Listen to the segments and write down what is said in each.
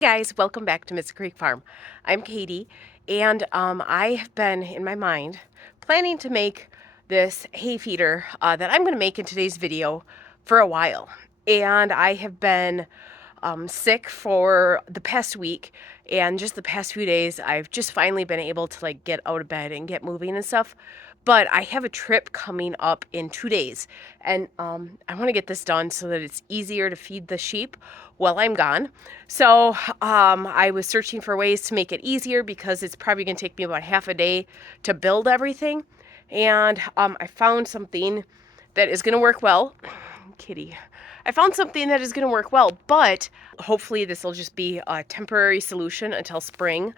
Hey guys, welcome back to Mystic Creek Farm. I'm Katie, and I have been in my mind planning to make this hay feeder that I'm going to make in today's video for a while. And I have been sick for the past week, and just the past few days I've just finally been able to like get out of bed and get moving and stuff. But I have a trip coming up in 2 days, and I want to get this done so that it's easier to feed the sheep while I'm gone. So I was searching for ways to make it easier because it's probably going to take me about half a day to build everything. And I found something that is going to work well. Kitty. I found something that is going to work well, but hopefully this will just be a temporary solution until spring.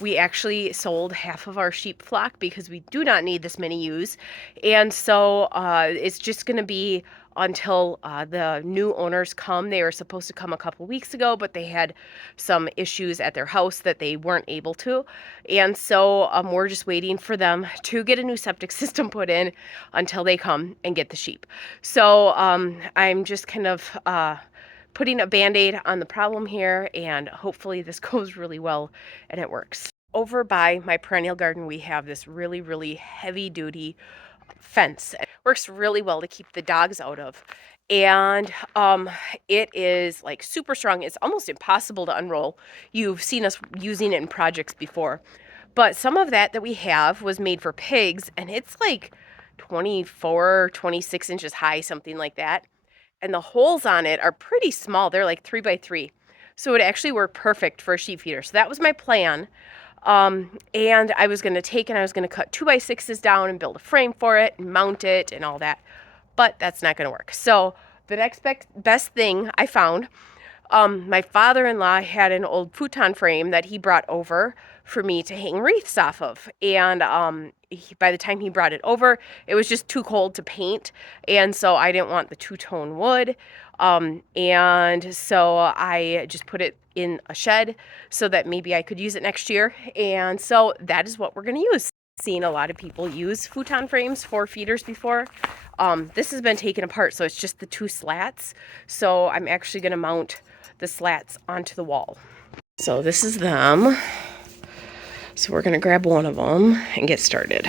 We actually sold half of our sheep flock because we do not need this many ewes. And so it's just going to be until the new owners come. They were supposed to come a couple weeks ago, but they had some issues at their house that they weren't able to. And so we're just waiting for them to get a new septic system put in until they come and get the sheep. So I'm just kind of putting a Band-Aid on the problem here, and hopefully this goes really well and it works. Over by my perennial garden, we have this really, really heavy duty fence. It works really well to keep the dogs out of. And it is like super strong. It's almost impossible to unroll. You've seen us using it in projects before. But some of that we have was made for pigs, and it's like 24, 26 inches high, something like that. And the holes on it are pretty small. They're like 3 by 3. So it actually worked perfect for a sheep feeder. So that was my plan. And I was going to take and I was going to cut 2 by 6s down and build a frame for it and mount it and all that. But that's not going to work. So the next best thing I found, my father-in-law had an old futon frame that he brought over for me to hang wreaths off of. And by the time he brought it over, it was just too cold to paint. And so I didn't want the two-tone wood. And so I just put it in a shed so that maybe I could use it next year. And so that is what we're going to use. Seen a lot of people use futon frames for feeders before. This has been taken apart, so it's just the 2 slats. So I'm actually going to mount the slats onto the wall. So this is them. So we're going to grab one of them and get started.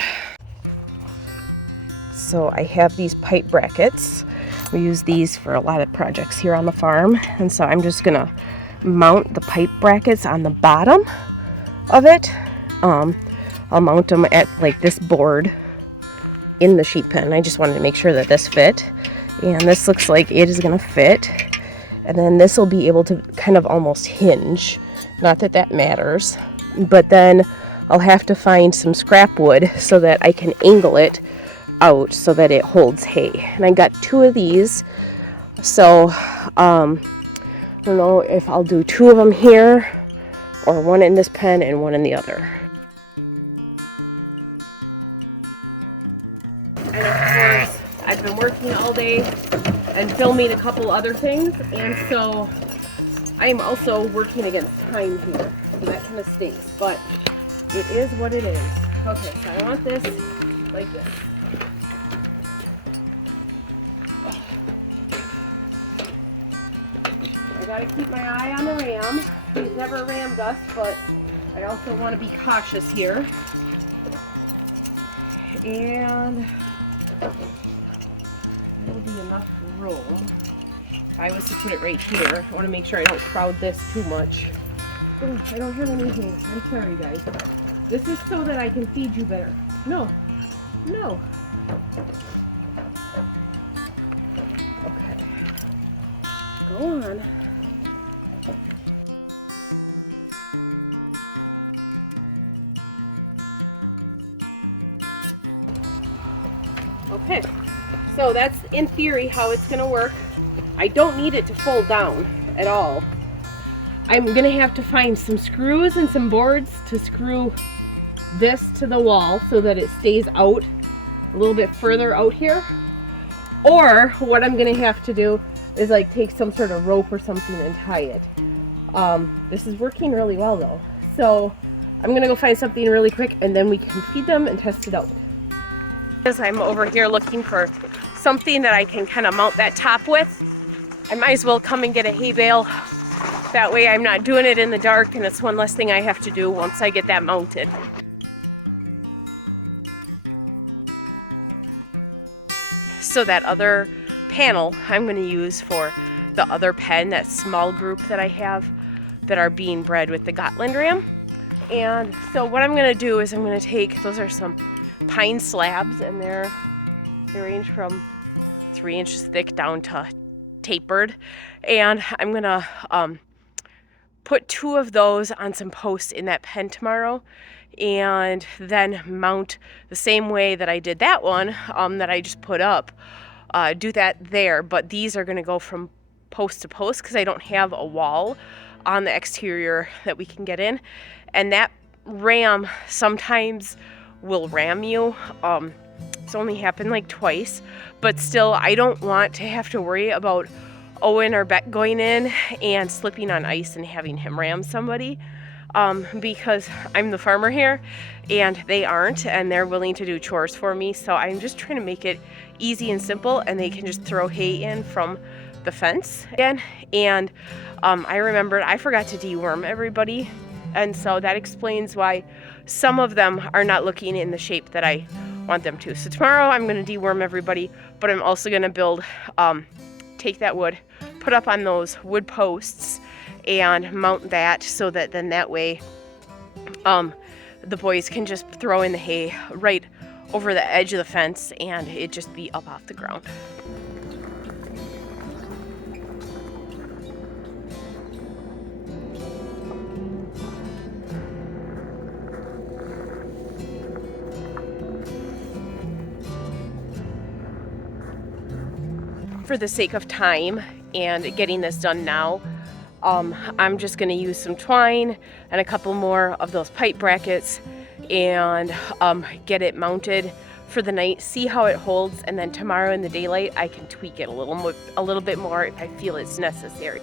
So I have these pipe brackets. We use these for a lot of projects here on the farm. And so I'm just going to mount the pipe brackets on the bottom of it. I'll mount them at like this board in the sheep pen. I just wanted to make sure that this fit. And this looks like it is going to fit. And then this will be able to kind of almost hinge. Not that that matters. But then I'll have to find some scrap wood so that I can angle it out so that it holds hay. And I got 2 of these. So I don't know if I'll do 2 of them here or one in this pen and one in the other. And of course, I've been working all day and filming a couple other things, and so I am also working against time here. So that kind of stinks, but it is what it is. Okay, so I want this like this. I gotta keep my eye on the ram. He's never rammed us, but I also want to be cautious here. And there'll be enough room. If I was to put it right here, I want to make sure I don't crowd this too much. Oh, I don't have anything. I'm sorry, guys. This is so that I can feed you better. No. No. Okay. Go on. Okay. So that's in theory how it's going to work. I don't need it to fold down at all. I'm going to have to find some screws and some boards to screw this to the wall so that it stays out a little bit further out here. Or what I'm going to have to do is like take some sort of rope or something and tie it. This is working really well though. So I'm going to go find something really quick and then we can feed them and test it out. As I'm over here looking for something that I can kind of mount that top with, I might as well come and get a hay bale That way I'm not doing it in the dark, and it's one less thing I have to do once I get that mounted. So that other panel I'm going to use for the other pen, that small group that I have that are being bred with the Gotland Ram. And so what I'm going to do is I'm going to take, those are some pine slabs, and they range from 3 inches thick down to tapered. And I'm going to put 2 of those on some posts in that pen tomorrow, and then mount the same way that I did that one that I just put up. Do that there, but these are going to go from post to post because I don't have a wall on the exterior that we can get in. And that ram sometimes will ram you. It's only happened like twice, but still I don't want to have to worry about Owen or Beck going in and slipping on ice and having him ram somebody, because I'm the farmer here and they aren't, and they're willing to do chores for me. So I'm just trying to make it easy and simple, and they can just throw hay in from the fence again. And I remembered I forgot to deworm everybody, and so that explains why some of them are not looking in the shape that I want them to. So tomorrow I'm going to deworm everybody, but I'm also going to build, take that wood, put up on those wood posts and mount that, so that then that way the boys can just throw in the hay right over the edge of the fence and it just be up off the ground. For the sake of time and getting this done now, I'm just going to use some twine and a couple more of those pipe brackets and get it mounted for the night, see how it holds, and then tomorrow in the daylight I can tweak it a little bit more if I feel it's necessary.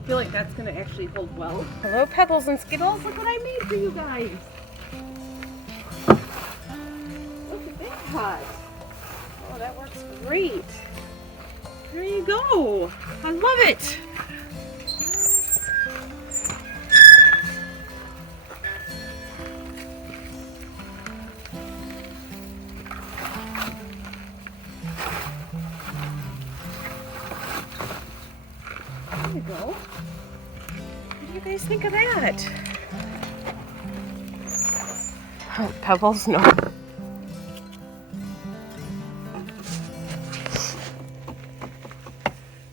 I feel like that's going to actually hold well. Hello, Pebbles and Skittles. Look what I made for you guys. Look at that. Oh, that works great. There you go. I love it. There you go. What do you guys think of that? Oh, Pebbles, no.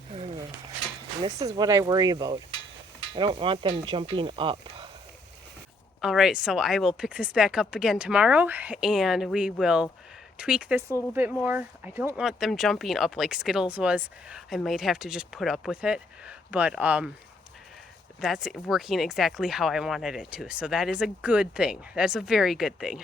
And this is what I worry about. I don't want them jumping up. All right, so I will pick this back up again tomorrow and we will tweak this a little bit more. I don't want them jumping up like Skittles was. I might have to just put up with it, but that's working exactly how I wanted it to. So that is a good thing. That's a very good thing.